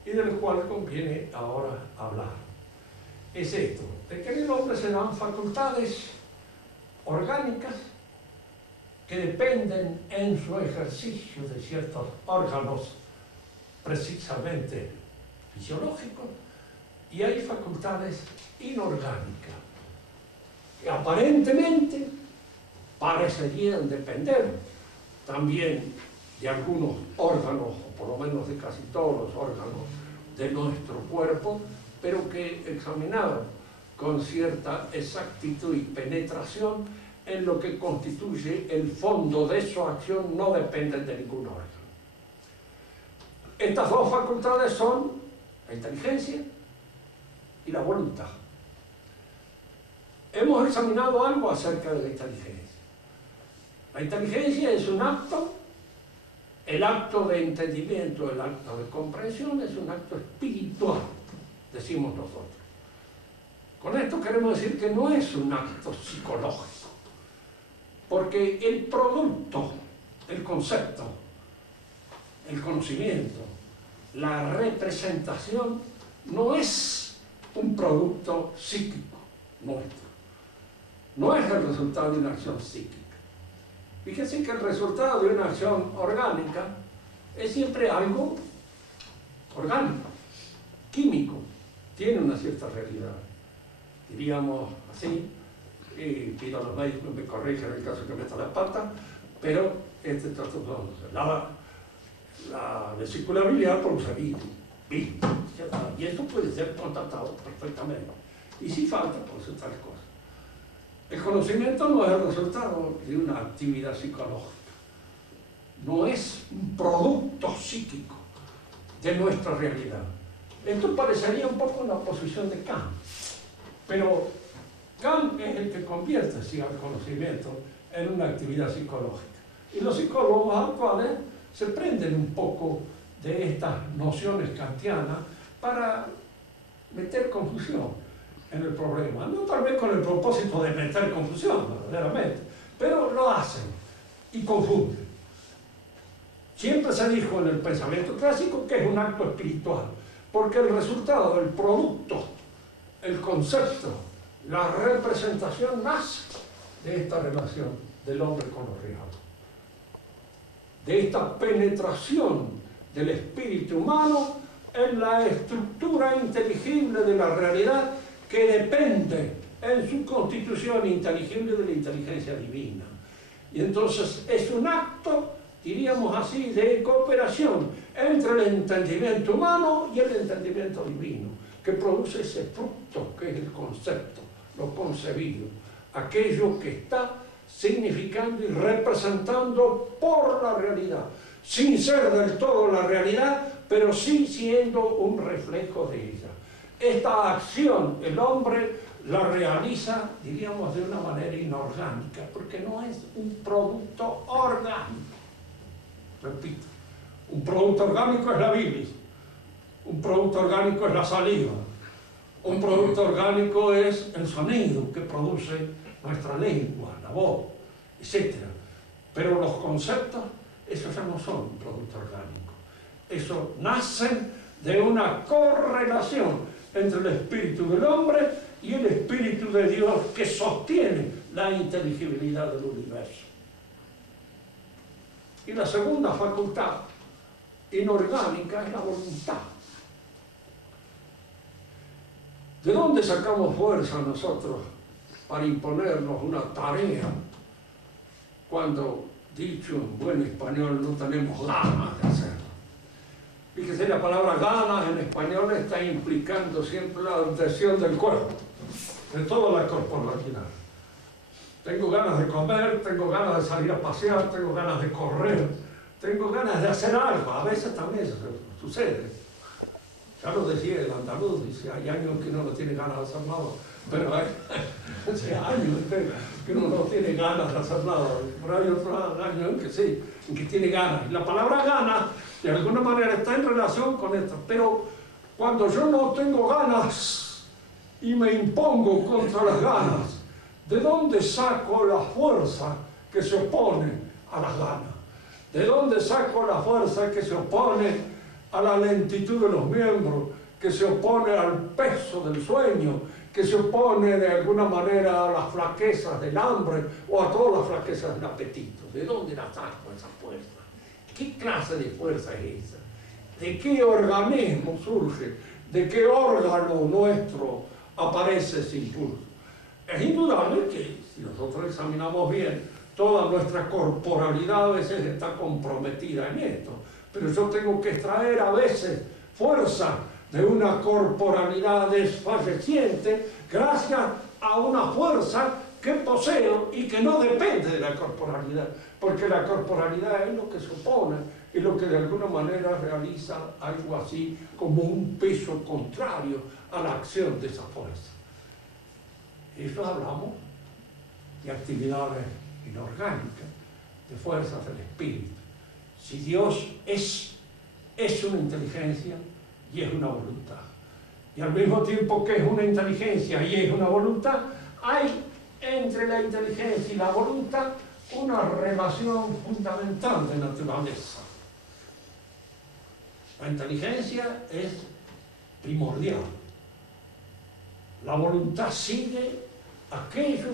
y del cual conviene ahora hablar. Es esto, de que en el hombre se dan facultades orgánicas que dependen en su ejercicio de ciertos órganos precisamente fisiológicos, y hay facultades inorgánicas que aparentemente parecerían depender también de algunos órganos, o por lo menos de casi todos los órganos de nuestro cuerpo, pero que examinados con cierta exactitud y penetración en lo que constituye el fondo de su acción no dependen de ningún órgano. Estas dos facultades son la inteligencia y la voluntad. Hemos examinado algo acerca de la inteligencia. La inteligencia es un acto, el acto de entendimiento, el acto de comprensión es un acto espiritual, decimos nosotros. Con esto queremos decir que no es un acto psicológico, porque el producto, el concepto, el conocimiento, la representación, no es un producto psíquico nuestro. No es el resultado de una acción psíquica. Fíjense que el resultado de una acción orgánica es siempre algo orgánico, químico, tiene una cierta realidad. Diríamos así, y pido a los médicos que me corrijan en el caso que meta la pata, pero la vesícula biliar produce vino, y esto puede ser constatado perfectamente. Y si falta, puede ser tal cosa. El conocimiento no es el resultado de una actividad psicológica, no es un producto psíquico de nuestra realidad. Esto parecería un poco la posición de Kant, pero Kant es el que convierte así al conocimiento en una actividad psicológica. Y los psicólogos actuales se prenden un poco de estas nociones kantianas para meter confusión en el problema. No tal vez con el propósito de meter confusión, verdaderamente, pero lo hacen y confunden. Siempre se dijo en el pensamiento clásico que es un acto espiritual, porque el resultado, el producto, el concepto, la representación nace de esta relación del hombre con lo real, de esta penetración del espíritu humano en la estructura inteligible de la realidad que depende en su constitución inteligible de la inteligencia divina. Y entonces es un acto, diríamos así, de cooperación entre el entendimiento humano y el entendimiento divino, que produce ese fruto que es el concepto, lo concebido, aquello que está significando y representando por la realidad, sin ser del todo la realidad, pero sí siendo un reflejo de ella. Esta acción el hombre la realiza, diríamos, de una manera inorgánica, porque no es un producto orgánico. Repito, un producto orgánico es la bilis, un producto orgánico es la saliva, un producto orgánico es el sonido que produce nuestra lengua, la voz, etc. Pero los conceptos, esos ya no son un producto orgánico. Esos nacen de una correlación entre el espíritu del hombre y el espíritu de Dios que sostiene la inteligibilidad del universo. Y la segunda facultad inorgánica es la voluntad. ¿De dónde sacamos fuerza nosotros para imponernos una tarea cuando, dicho en buen español, no tenemos ganas de hacerlo? Fíjese, la palabra ganas en español está implicando siempre la adhesión del cuerpo, de toda la corporalidad. Tengo ganas de comer, tengo ganas de salir a pasear, tengo ganas de correr, tengo ganas de hacer algo. A veces también eso sucede. Ya lo decía el andaluz, dice, hay años que uno no tiene ganas de hacer nada, pero hay años que uno no tiene ganas de hacer nada, pero hay otros años en que sí, en que tiene ganas. Y la palabra ganas, de alguna manera, está en relación con esto, pero cuando yo no tengo ganas y me impongo contra las ganas, ¿de dónde saco la fuerza que se opone a las ganas? ¿De dónde saco la fuerza que se opone a la lentitud de los miembros, que se opone al peso del sueño, que se opone de alguna manera a las flaquezas del hambre o a todas las flaquezas del apetito? ¿De dónde la saco esa fuerza? ¿Qué clase de fuerza es esa? ¿De qué organismo surge? ¿De qué órgano nuestro aparece ese impulso? Es indudable que si nosotros examinamos bien, toda nuestra corporalidad a veces está comprometida en esto. Pero yo tengo que extraer a veces fuerza de una corporalidad desfalleciente gracias a una fuerza que poseo y que no depende de la corporalidad, porque la corporalidad es lo que supone y lo que de alguna manera realiza algo así como un peso contrario a la acción de esa fuerza. Eso hablamos de actividades inorgánicas, de fuerzas del espíritu. Si Dios es una inteligencia y es una voluntad, y al mismo tiempo que es una inteligencia y es una voluntad, hay entre la inteligencia y la voluntad una relación fundamental de naturaleza. La inteligencia es primordial. La voluntad sigue aquello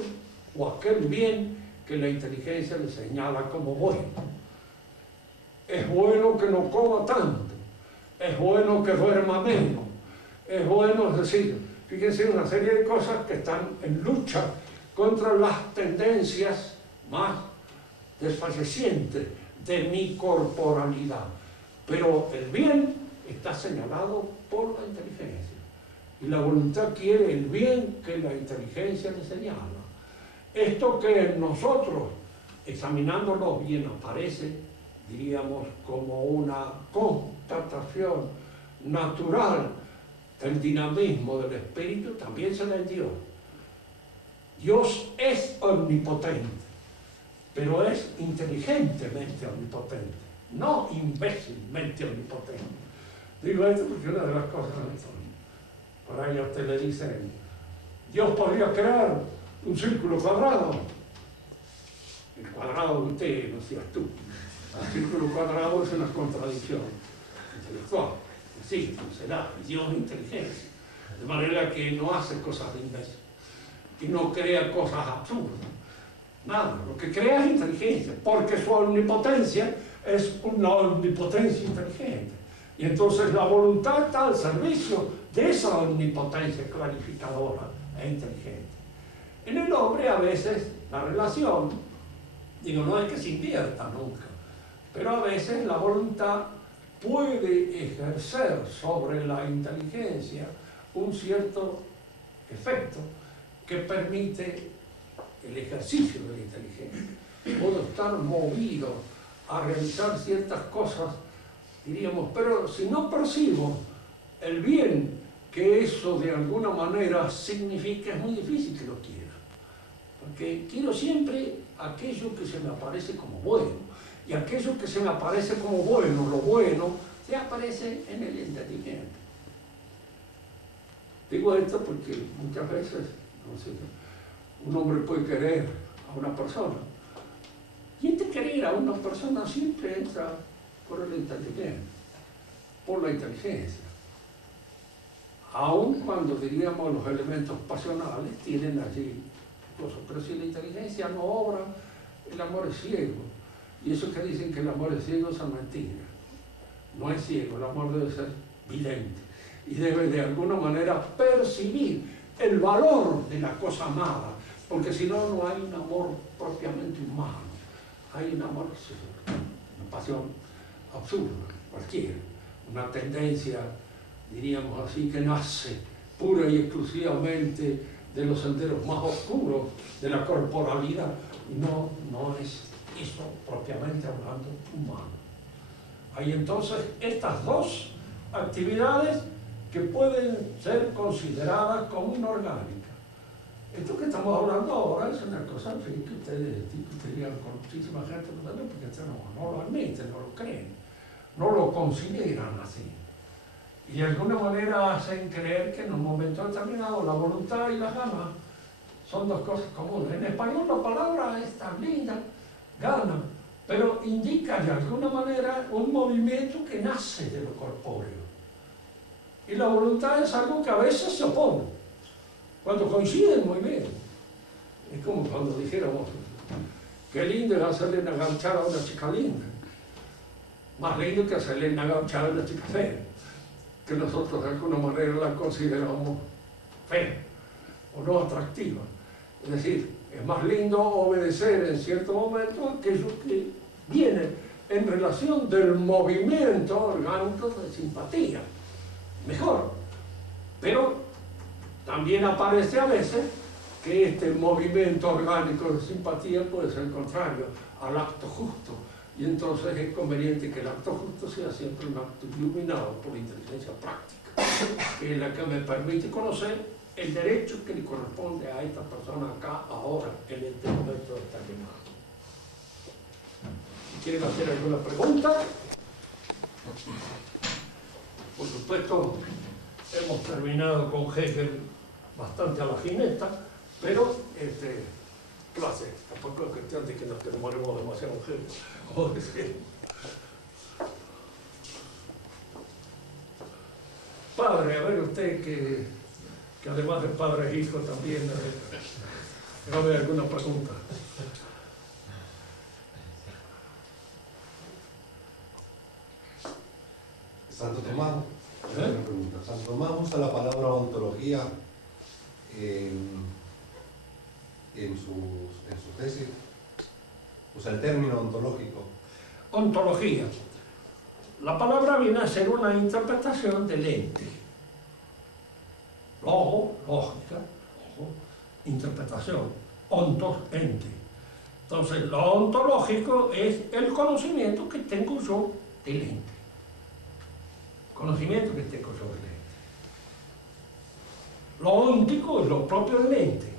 o aquel bien que la inteligencia le señala como bueno. Es bueno que no coma tanto, es bueno que duerma menos, es bueno, es decir, fíjense una serie de cosas que están en lucha contra las tendencias más desfallecientes de mi corporalidad. Pero el bien está señalado por la inteligencia. Y la voluntad quiere el bien que la inteligencia le señala. Esto que en nosotros, examinándolo bien, aparece, diríamos, como una constatación natural del dinamismo del espíritu, también se da en Dios. Dios es omnipotente, pero es inteligentemente omnipotente, no imbécilmente omnipotente. Digo esto porque una de las cosas, por ahí a usted le dicen, Dios podría crear un círculo cuadrado. El cuadrado de usted, no seas tú. El círculo cuadrado es una contradicción intelectual. Sí, será, Dios es inteligencia. De manera que no hace cosas de imbécil. Y no crea cosas absurdas. Nada, lo que crea es inteligencia, porque su omnipotencia es una omnipotencia inteligente. Y entonces la voluntad está al servicio de esa omnipotencia clarificadora e inteligente. En el hombre a veces la relación, digo, no es que se invierta nunca, pero a veces la voluntad puede ejercer sobre la inteligencia un cierto efecto que permite el ejercicio de la inteligencia. Puedo estar movido a realizar ciertas cosas, diríamos, pero si no percibo el bien que eso de alguna manera significa, es muy difícil que lo quiera. Porque quiero siempre aquello que se me aparece como bueno. Y aquello que se me aparece como bueno, lo bueno, se aparece en el entendimiento. Digo esto porque muchas veces, no sé, un hombre puede querer a una persona. Y este querer a una persona siempre entra por el entendimiento, por la inteligencia. Aun cuando, diríamos, los elementos pasionales tienen allí cosas. Pero si la inteligencia no obra, el amor es ciego. Y eso que dicen que el amor es ciego es mentira. No es ciego, el amor debe ser vidente. Y debe de alguna manera percibir el valor de la cosa amada. Porque si no, no hay un amor propiamente humano. Hay un amor, una pasión absurda, cualquiera. Una tendencia, diríamos así, que nace pura y exclusivamente de los senderos más oscuros de la corporalidad. Y no es eso propiamente hablando humano. Hay entonces estas dos actividades que pueden ser consideradas como inorgánicas. Esto que estamos hablando ahora es una cosa, en fin, que ustedes discutirían con muchísima gente, porque no lo admiten, no lo creen, no lo consideran así. Y de alguna manera hacen creer que en un momento determinado la voluntad y las ganas son dos cosas comunes. En español la palabra es tan linda, gana, pero indica de alguna manera un movimiento que nace de lo corpóreo. Y la voluntad es algo que a veces se opone, cuando coinciden muy bien. Es como cuando dijéramos, qué lindo es hacerle enganchar a una chica linda. Más lindo que hacerle enganchar a una chica fea, que nosotros de alguna manera la consideramos fea o no atractiva. Es decir, es más lindo obedecer en cierto momento aquello que viene en relación del movimiento orgánico de simpatía. Mejor. Pero también aparece a veces que este movimiento orgánico de simpatía puede ser contrario al acto justo. Y entonces es conveniente que el acto justo sea siempre un acto iluminado por la inteligencia práctica, que es la que me permite conocer el derecho que le corresponde a esta persona acá, ahora, en este momento de esta llamada. Si quieren hacer alguna pregunta, por supuesto, hemos terminado con Hegel bastante a la jineta, pero ¿qué va a hacer? Tampoco es cuestión de que nos demoremos demasiado en Hegel. padre, a ver usted que además de padre es hijo también, va a haber alguna pregunta. Santo Tomás, una pregunta. Santo Tomás usa la palabra ontología en su tesis, usa el término ontológico. Ontología. La palabra viene a ser una interpretación del ente. Logo, lógica, logo, interpretación. Ontos, ente. Entonces, lo ontológico es el conocimiento que tengo yo del ente. Conocimiento que tengo yo del ente. Lo óntico es lo propio del ente.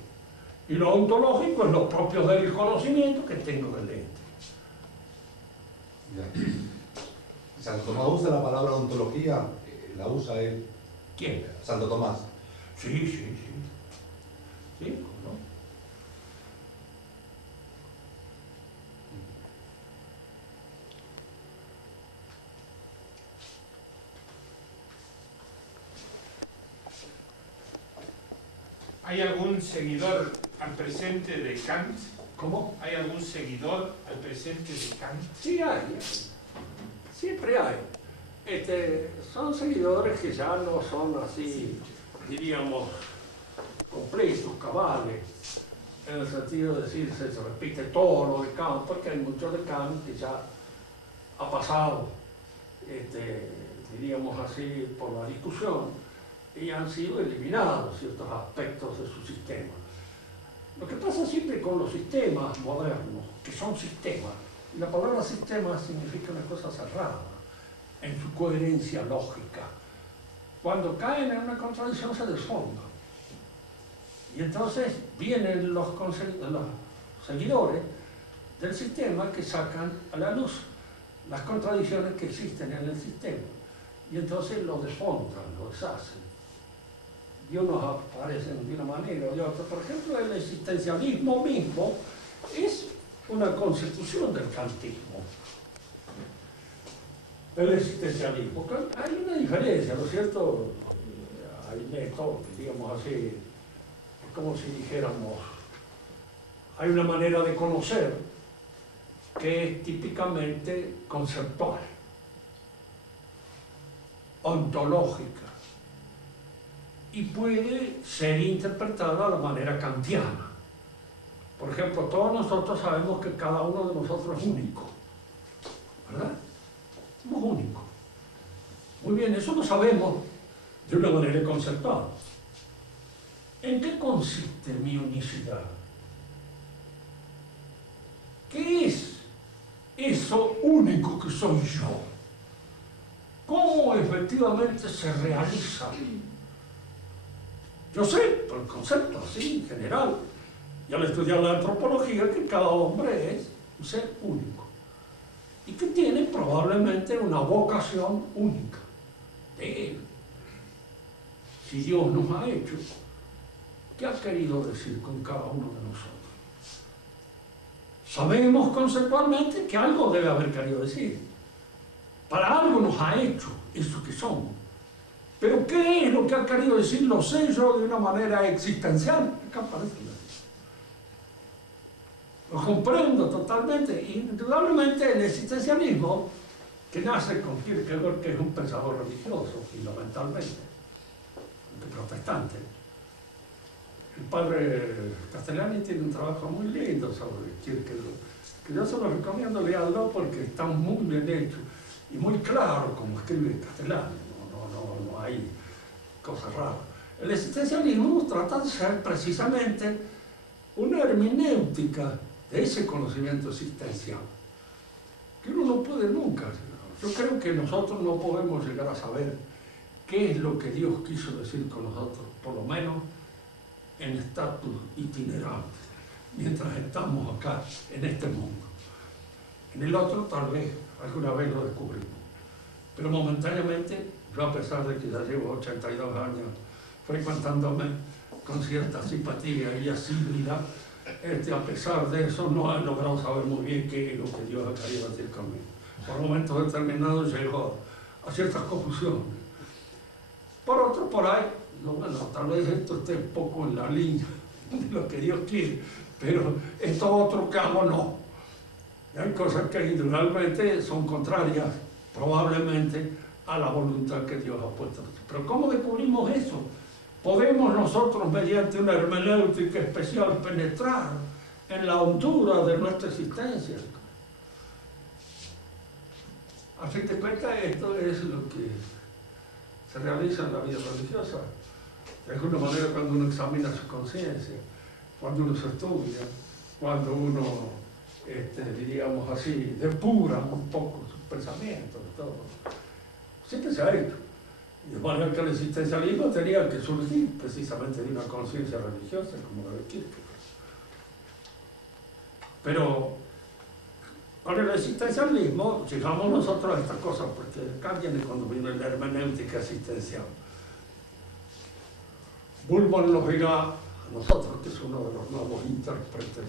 Y lo ontológico es lo propio del conocimiento que tengo del ente. Ya. Santo Tomás usa la palabra ontología, la usa él. ¿Quién? Santo Tomás. Sí, sí, sí. Sí, ¿no? ¿Hay algún seguidor al presente de Kant? ¿Cómo? ¿Hay algún seguidor al presente de Kant? Sí hay. Siempre hay. Son seguidores que ya no son así, diríamos, completos, cabales, en el sentido de decir, se repite todo lo de Kant, porque hay mucho de Kant que ya ha pasado, diríamos así, por la discusión, y han sido eliminados ciertos aspectos de su sistema. Lo que pasa siempre con los sistemas modernos, que son sistemas, y la palabra sistema significa una cosa cerrada, en su coherencia lógica. Cuando caen en una contradicción se desfondan. Y entonces vienen los seguidores del sistema que sacan a la luz las contradicciones que existen en el sistema. Y entonces lo desfondan, lo deshacen. Y unos aparecen de una manera o de otra. Por ejemplo, el existencialismo mismo es una consecución del kantismo. El existencialismo. Hay una diferencia, ¿no es cierto? Hay métodos, digamos así, es como si dijéramos, hay una manera de conocer que es típicamente conceptual, ontológica, y puede ser interpretada de la manera kantiana. Por ejemplo, todos nosotros sabemos que cada uno de nosotros es único, ¿verdad? Somos únicos. Muy bien, eso lo sabemos de una manera conceptual. ¿En qué consiste mi unicidad? ¿Qué es eso único que soy yo? ¿Cómo efectivamente se realiza? Yo sé, por el concepto así, en general, y al estudiar la antropología, que cada hombre es un ser único y que tiene probablemente una vocación única de él. Si Dios nos ha hecho, ¿qué ha querido decir con cada uno de nosotros? Sabemos conceptualmente que algo debe haber querido decir. Para algo nos ha hecho eso que somos. Pero ¿qué es lo que ha querido decir? Lo sé yo de una manera existencial. Acá aparece lo comprendo totalmente. Indudablemente el existencialismo, que nace con Kierkegaard, que es un pensador religioso, fundamentalmente, protestante. El padre Castellani tiene un trabajo muy lindo sobre Kierkegaard, que yo se lo recomiendo leerlo porque está muy bien hecho y muy claro como escribe Castellani. No hay cosas raras. El existencialismo trata de ser precisamente una hermenéutica de ese conocimiento existencial, que uno no puede nunca. Yo creo que nosotros no podemos llegar a saber qué es lo que Dios quiso decir con nosotros, por lo menos en estatus itinerante, mientras estamos acá, en este mundo. En el otro, tal vez, alguna vez lo descubrimos. Pero momentáneamente, yo a pesar de que ya llevo 82 años frecuentándome con cierta simpatía y asiduidad, a pesar de eso no he logrado saber muy bien qué es lo que Dios ha querido decir conmigo. Por momentos determinados llego a ciertas conclusiones. Por otro, por ahí, no, bueno, tal vez esto esté un poco en la línea de lo que Dios quiere, pero esto otro que hago no. Y hay cosas que indudablemente son contrarias, probablemente, a la voluntad que Dios ha puesto. Pero ¿cómo descubrimos eso? Podemos nosotros, mediante una hermenéutica especial, penetrar en la hondura de nuestra existencia. A fin de cuentas, esto es lo que se realiza en la vida religiosa. De alguna manera, cuando uno examina su conciencia, cuando uno se estudia, cuando uno, diríamos así, depura un poco sus pensamientos y todo. Siempre se ha hecho. Y de manera que el existencialismo tenía que surgir precisamente de una conciencia religiosa, como la de Kierkegaard. Pero con el existencialismo llegamos nosotros a estas cosas, porque acá viene cuando viene la hermenéutica existencial. Bultmann nos dirá a nosotros, que es uno de los nuevos intérpretes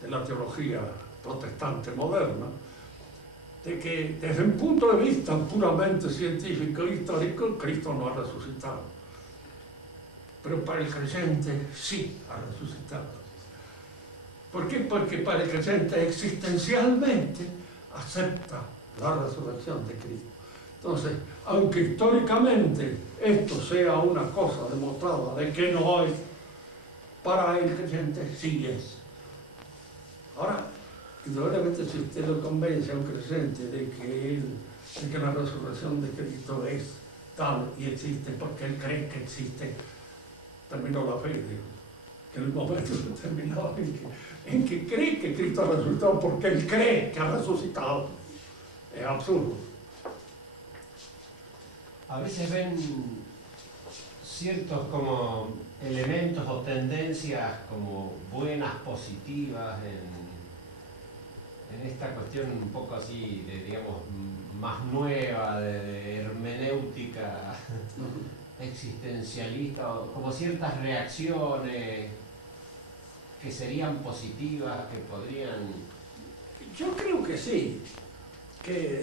de la teología protestante moderna, de que desde un punto de vista puramente científico e histórico, Cristo no ha resucitado. Pero para el creyente sí ha resucitado. ¿Por qué? Porque para el creyente existencialmente acepta la resurrección de Cristo. Entonces, aunque históricamente esto sea una cosa demostrada de que no hay, para el creyente sí es. Ahora, indudablemente, si usted lo convence a un creyente de que la resurrección de Cristo es tal y existe porque él cree que existe, terminó la fe, que el momento determinado en que cree que Cristo ha resucitado porque él cree que ha resucitado. Es absurdo. A veces ven ciertos como elementos o tendencias como buenas, positivas en esta cuestión un poco así, de, digamos, más nueva, de hermenéutica existencialista, o como ciertas reacciones que serían positivas, que podrían... Yo creo que sí, que